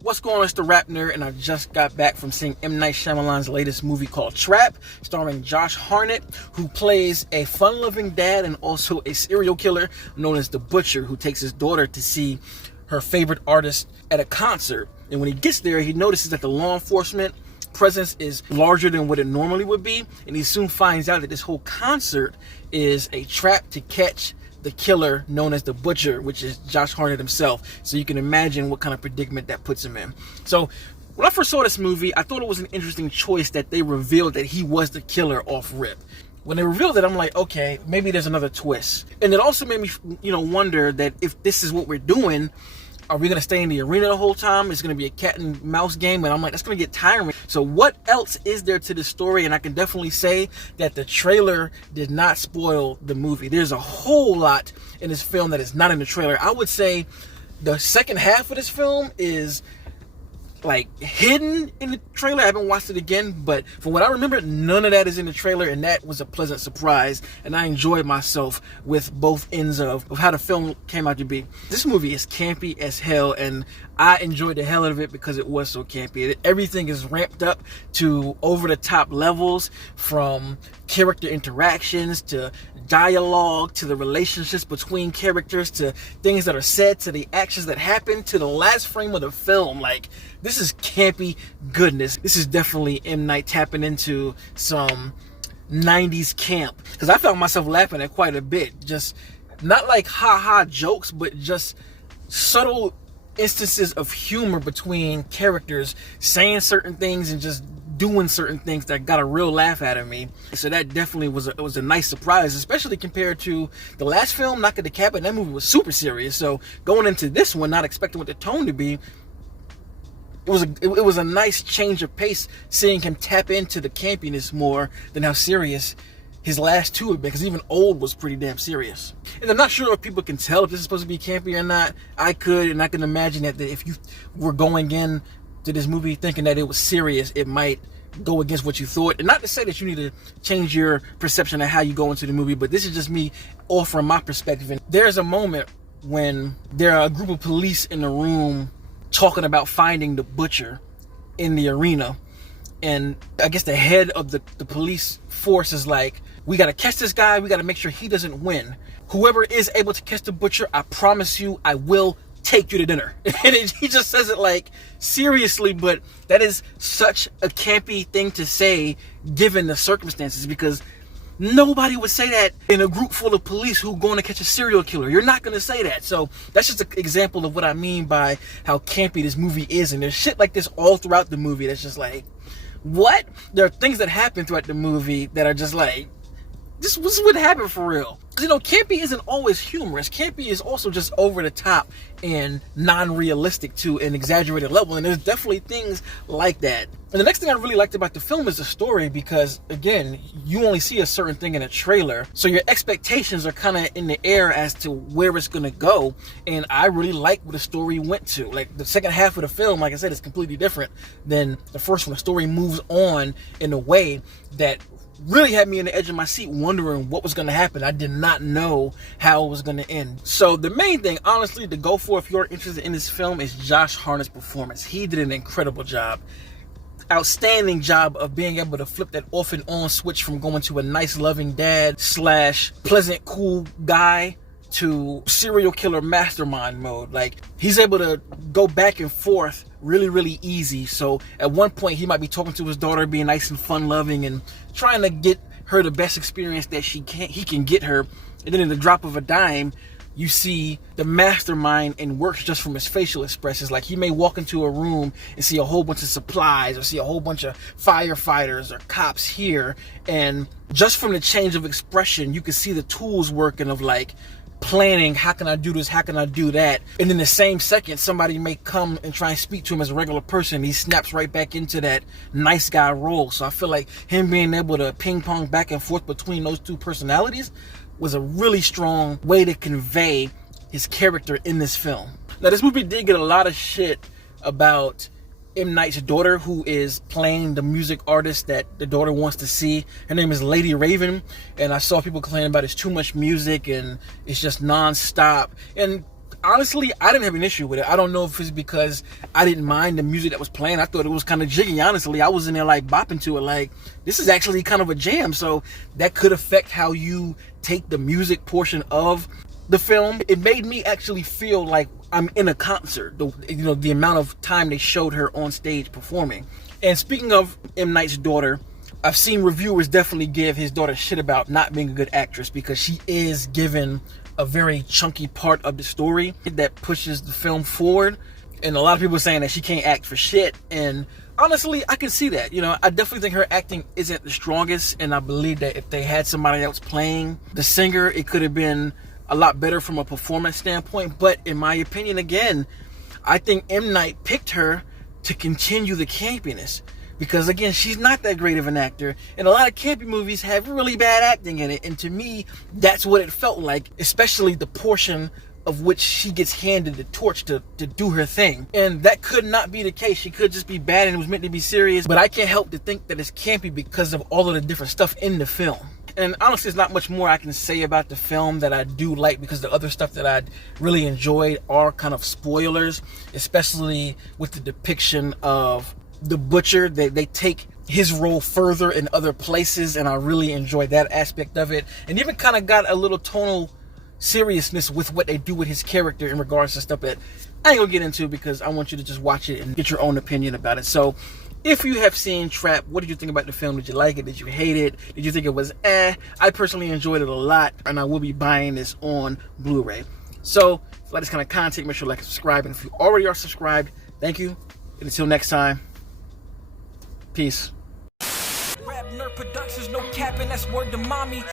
What's going on? It's the RapNerd, and I just got back from seeing M. Night Shyamalan's latest movie called Trap, starring Josh Hartnett, who plays a fun-loving dad and also a serial killer known as the Butcher, who takes his daughter to see her favorite artist at a concert. And when he gets there, he notices that the law enforcement presence is larger than what it normally would be, and he soon finds out that this whole concert is a trap to catch the killer known as the Butcher, which is Josh Hartnett himself. So you can imagine what kind of predicament that puts him in. So when I first saw this movie, I thought it was an interesting choice that they revealed that he was the killer off rip. When they revealed it, I'm like, okay, maybe there's another twist. And it also made me, wonder that if this is what we're doing, are we going to stay in the arena the whole time? It's going to be a cat and mouse game. And I'm like, that's going to get tiring. So what else is there to the story? And I can definitely say that the trailer did not spoil the movie. There's a whole lot in this film that is not in the trailer. I would say the second half of this film is like hidden in the trailer. I haven't watched it again, but from what I remember, none of that is in the trailer, and that was a pleasant surprise, and I enjoyed myself with both ends of how the film came out to be. This movie is campy as hell, and I enjoyed the hell out of it because it was so campy. Everything is ramped up to over-the-top levels, from character interactions to dialogue to the relationships between characters to things that are said to the actions that happen to the last frame of the film. Like, this is campy goodness. This is definitely M. Night tapping into some 90s camp, because I found myself laughing at quite a bit. Just not like ha-ha jokes, but just subtle instances of humor between characters saying certain things and just doing certain things that got a real laugh out of me. So that definitely was a nice surprise, especially compared to the last film, Knock at the Cabin. That movie was super serious. So going into this one, not expecting what the tone to be, it was a nice change of pace, seeing him tap into the campiness more than how serious his last two have been, because even Old was pretty damn serious. And I'm not sure if people can tell if this is supposed to be campy or not. I could, and I can imagine that if you were going in to this movie thinking that it was serious, it might go against what you thought. And not to say that you need to change your perception of how you go into the movie, but this is just me offering my perspective. And there's a moment when there are a group of police in the room talking about finding the Butcher in the arena, and I guess the head of the police force is like, we got to catch this guy, we got to make sure he doesn't win. Whoever is able to catch the Butcher, I promise you, I will take you to dinner. And he just says it like seriously, but that is such a campy thing to say given the circumstances, because nobody would say that in a group full of police who going to catch a serial killer. You're not going to say that. So that's just an example of what I mean by how campy this movie is. And there's shit like this all throughout the movie that's just like, what? There are things that happen throughout the movie that are just like, this would happen for real. Campy isn't always humorous. Campy is also just over the top and non-realistic to an exaggerated level, and there's definitely things like that. And the next thing I really liked about the film is the story, because again, you only see a certain thing in a trailer, so your expectations are kind of in the air as to where it's gonna go. And I really like where the story went to. Like, the second half of the film, like I said, is completely different than the first one. The story moves on in a way that really had me on the edge of my seat wondering what was going to happen. I did not know how it was going to end. So the main thing, honestly, to go for if you're interested in this film is Josh Hartnett's performance. He did an incredible job. Outstanding job of being able to flip that off and on switch from going to a nice loving dad / pleasant cool guy to serial killer mastermind mode. Like, he's able to go back and forth really, really easy. So at one point he might be talking to his daughter, being nice and fun loving and trying to get her the best experience that he can get her, and then in the drop of a dime you see the mastermind and works just from his facial expressions. Like, he may walk into a room and see a whole bunch of supplies or see a whole bunch of firefighters or cops here, and just from the change of expression you can see the tools working of like planning, how can I do this, how can I do that, and in the same second somebody may come and try and speak to him as a regular person. He snaps right back into that nice guy role. So I feel like him being able to ping pong back and forth between those two personalities was a really strong way to convey his character in this film. Now, this movie did get a lot of shit about M. Night's daughter, who is playing the music artist that the daughter wants to see. Her name is Lady Raven, and I saw people complaining about it's too much music and it's just non-stop. And honestly, I didn't have an issue with it. I don't know if it's because I didn't mind the music that was playing. I thought it was kind of jiggy, honestly. I was in there like bopping to it like, this is actually kind of a jam. So that could affect how you take the music portion of the film. It made me actually feel like I'm in a concert, the amount of time they showed her on stage performing. And speaking of M. Night's daughter, I've seen reviewers definitely give his daughter shit about not being a good actress because she is given a very chunky part of the story that pushes the film forward. And a lot of people are saying that she can't act for shit. And honestly, I can see that. I definitely think her acting isn't the strongest. And I believe that if they had somebody else playing the singer, it could have been a lot better from a performance standpoint. But in my opinion, again, I think M. Night picked her to continue the campiness. Because again, she's not that great of an actor. And a lot of campy movies have really bad acting in it. And to me, that's what it felt like. Especially the portion of which she gets handed the torch to do her thing. And that could not be the case. She could just be bad and it was meant to be serious. But I can't help to think that it's campy because of all of the different stuff in the film. And honestly, there's not much more I can say about the film that I do like, because the other stuff that I really enjoyed are kind of spoilers, especially with the depiction of the butcher. They take his role further in other places, and I really enjoyed that aspect of it. And even kind of got a little tonal seriousness with what they do with his character in regards to stuff that I ain't gonna get into because I want you to just watch it and get your own opinion about it. So if you have seen Trap, what did you think about the film? Did you like it? Did you hate it? Did you think it was I personally enjoyed it a lot, and I will be buying this on Blu-ray. So if you like this kind of content, make sure to like and subscribe. And if you already are subscribed, thank you. And until next time, peace. RapNerd Productions, no capping, that's word to mommy.